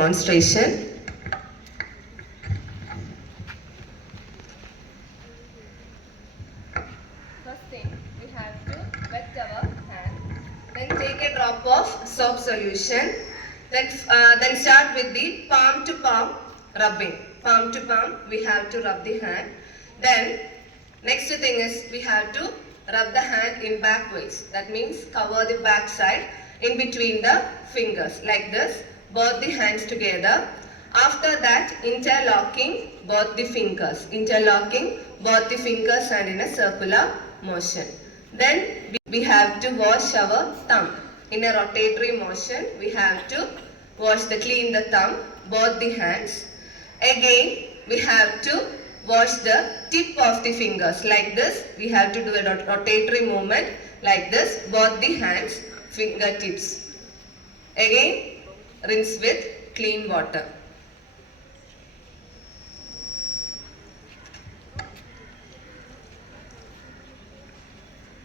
demonstration. First thing, we have to wet our hand. Then take a drop of soap solution. Then start with the palm to palm rubbing. Palm to palm, we have to rub the hand. Then next thing is we have to rub the hand in backwards. That means cover the back side in between the fingers like this. Both the hands together. After that, interlocking both the fingers. Interlocking both the fingers and in a circular motion. Then we have to wash our thumb. In a rotatory motion, we have to clean the thumb, both the hands. Again, we have to wash the tip of the fingers like this. We have to do a rotatory movement like this, both the hands, fingertips. Again, rinse with clean water.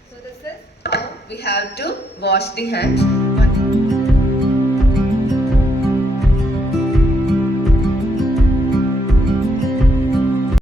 So this is how we have to wash the hands.